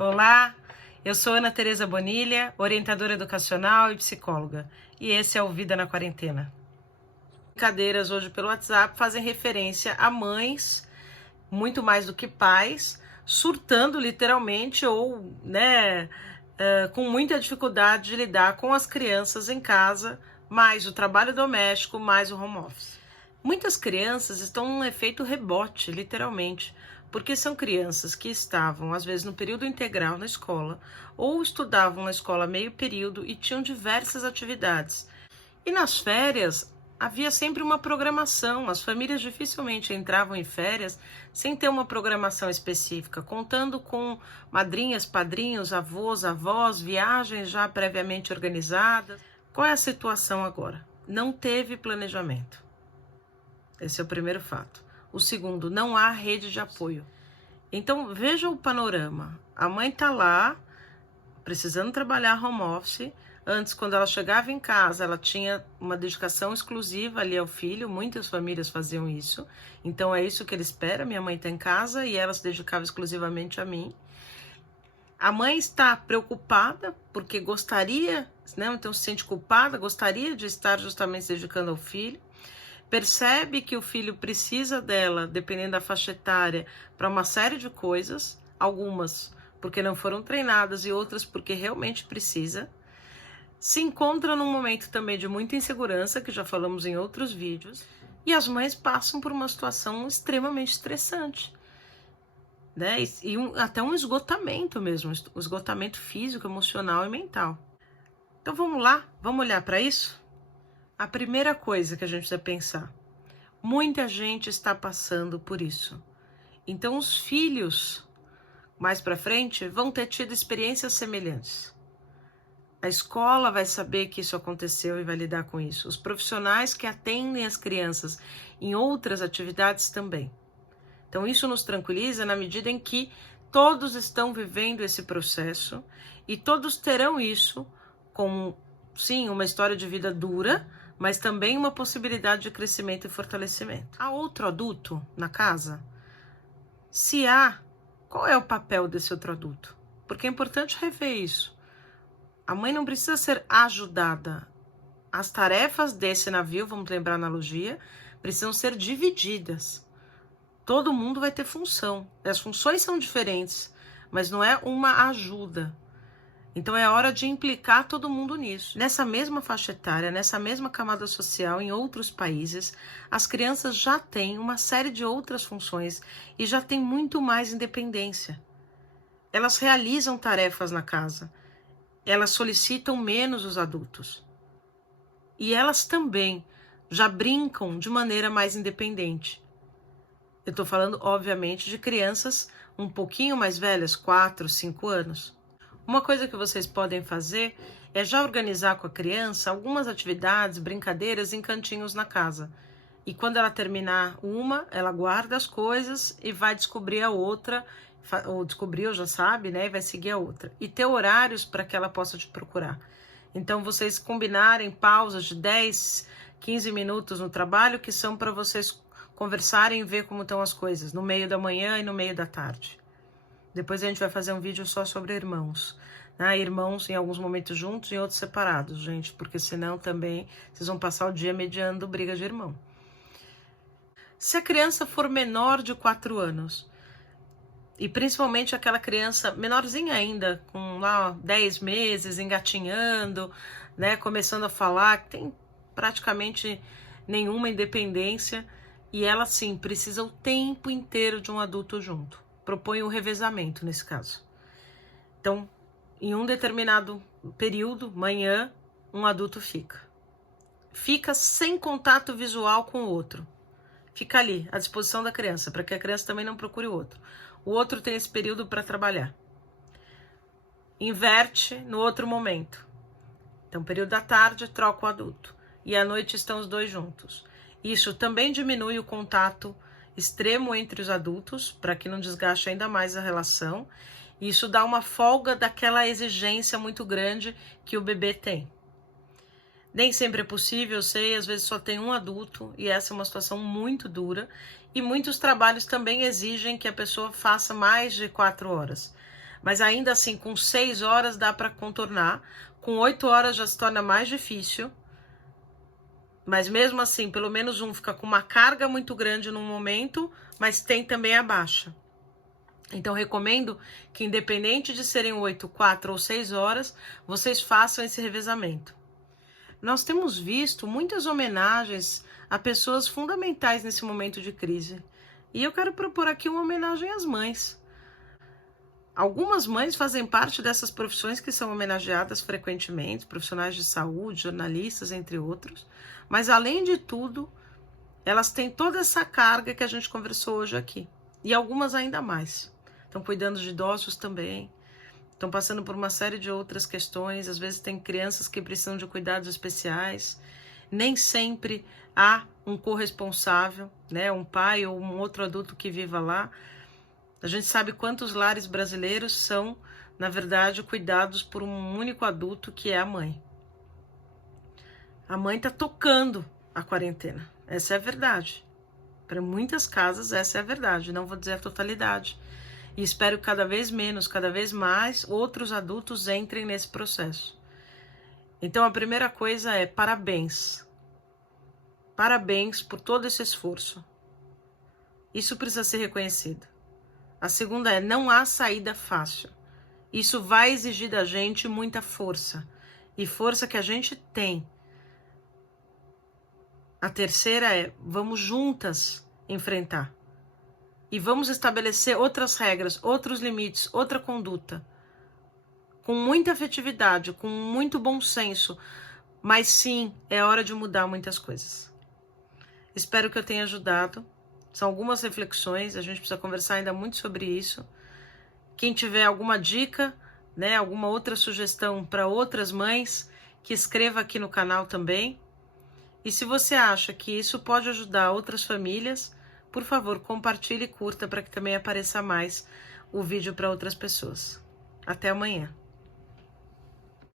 Olá, eu sou Ana Tereza Bonilha, orientadora educacional e psicóloga, e esse é o Vida na Quarentena. Brincadeiras hoje pelo WhatsApp fazem referência a mães, muito mais do que pais, surtando literalmente ou, com muita dificuldade de lidar com as crianças em casa, mais o trabalho doméstico, mais o home office. Muitas crianças estão num efeito rebote, literalmente, porque são crianças que estavam, às vezes, no período integral na escola, ou estudavam na escola meio período e tinham diversas atividades. E nas férias, havia sempre uma programação, as famílias dificilmente entravam em férias sem ter uma programação específica, contando com madrinhas, padrinhos, avós, avós, viagens já previamente organizadas. Qual é a situação agora? Não teve planejamento. Esse é o primeiro fato. O segundo, não há rede de apoio. Então, veja o panorama. A mãe está lá, precisando trabalhar home office. Antes, quando ela chegava em casa, ela tinha uma dedicação exclusiva ali ao filho. Muitas famílias faziam isso. Então, é isso que ele espera. Minha mãe está em casa e ela se dedicava exclusivamente a mim. A mãe está preocupada porque gostaria, então se sente culpada, gostaria de estar justamente se dedicando ao filho. Percebe que o filho precisa dela, dependendo da faixa etária, para uma série de coisas, algumas porque não foram treinadas e outras porque realmente precisa. Se encontra num momento também de muita insegurança, que já falamos em outros vídeos, e as mães passam por uma situação extremamente estressante, né? Até um esgotamento mesmo, um esgotamento físico, emocional e mental. Então vamos lá, vamos olhar para isso? A primeira coisa que a gente precisa pensar, muita gente está passando por isso. Então os filhos, mais para frente, vão ter tido experiências semelhantes. A escola vai saber que isso aconteceu e vai lidar com isso. Os profissionais que atendem as crianças em outras atividades também. Então isso nos tranquiliza na medida em que todos estão vivendo esse processo e todos terão isso como, sim, uma história de vida dura, mas também uma possibilidade de crescimento e fortalecimento. Há outro adulto na casa? Se há, qual é o papel desse outro adulto? Porque é importante rever isso. A mãe não precisa ser ajudada. As tarefas desse navio, vamos lembrar a analogia, precisam ser divididas. Todo mundo vai ter função. As funções são diferentes, mas não é uma ajuda. Então é hora de implicar todo mundo nisso. Nessa mesma faixa etária, nessa mesma camada social, em outros países, as crianças já têm uma série de outras funções e já têm muito mais independência. Elas realizam tarefas na casa, elas solicitam menos os adultos. E elas também já brincam de maneira mais independente. Eu estou falando, obviamente, de crianças um pouquinho mais velhas, 4, 5 anos. Uma coisa que vocês podem fazer é já organizar com a criança algumas atividades, brincadeiras em cantinhos na casa. E quando ela terminar uma, ela guarda as coisas e vai descobrir a outra, ou descobriu, já sabe, né? E vai seguir a outra. E ter horários para que ela possa te procurar. Então, vocês combinarem pausas de 10, 15 minutos no trabalho, que são para vocês conversarem e ver como estão as coisas, no meio da manhã e no meio da tarde. Depois a gente vai fazer um vídeo só sobre irmãos, né? Irmãos em alguns momentos juntos e em outros separados, gente, porque senão também vocês vão passar o dia mediando briga de irmão. Se a criança for menor de 4 anos, e principalmente aquela criança menorzinha ainda, com lá 10 meses, engatinhando, né, começando a falar, que tem praticamente nenhuma independência, e ela sim precisa o tempo inteiro de um adulto junto. Propõe um revezamento nesse caso. Então, em um determinado período, manhã, um adulto fica. Fica sem contato visual com o outro. Fica ali, à disposição da criança, para que a criança também não procure o outro. O outro tem esse período para trabalhar. Inverte no outro momento. Então, período da tarde, troca o adulto. E à noite estão os dois juntos. Isso também diminui o contato extremo entre os adultos, para que não desgaste ainda mais a relação. Isso dá uma folga daquela exigência muito grande que o bebê tem. Nem sempre é possível, eu sei, às vezes só tem um adulto e essa é uma situação muito dura. E muitos trabalhos também exigem que a pessoa faça mais de 4 horas. Mas ainda assim, com 6 horas dá para contornar, com 8 horas já se torna mais difícil, mas mesmo assim, pelo menos um fica com uma carga muito grande num momento, mas tem também a baixa. Então, recomendo que, independente de serem 8, 4 ou 6 horas, vocês façam esse revezamento. Nós temos visto muitas homenagens a pessoas fundamentais nesse momento de crise. E eu quero propor aqui uma homenagem às mães. Algumas mães fazem parte dessas profissões que são homenageadas frequentemente, profissionais de saúde, jornalistas, entre outros. Mas, além de tudo, elas têm toda essa carga que a gente conversou hoje aqui. E algumas ainda mais. Estão cuidando de idosos também. Estão passando por uma série de outras questões. Às vezes tem crianças que precisam de cuidados especiais. Nem sempre há um corresponsável, né? Um pai ou um outro adulto que viva lá. A gente sabe quantos lares brasileiros são, na verdade, cuidados por um único adulto, que é a mãe. A mãe está tocando a quarentena. Essa é a verdade. Para muitas casas, essa é a verdade. Não vou dizer a totalidade. E espero que cada vez menos, cada vez mais, outros adultos entrem nesse processo. Então, a primeira coisa é parabéns. Parabéns por todo esse esforço. Isso precisa ser reconhecido. A segunda é, não há saída fácil. Isso vai exigir da gente muita força. E força que a gente tem. A terceira é, vamos juntas enfrentar. E vamos estabelecer outras regras, outros limites, outra conduta. Com muita afetividade, com muito bom senso. Mas sim, é hora de mudar muitas coisas. Espero que eu tenha ajudado. São algumas reflexões, a gente precisa conversar ainda muito sobre isso. Quem tiver alguma dica, né, alguma outra sugestão para outras mães, que escreva aqui no canal também. E se você acha que isso pode ajudar outras famílias, por favor, compartilhe e curta para que também apareça mais o vídeo para outras pessoas. Até amanhã.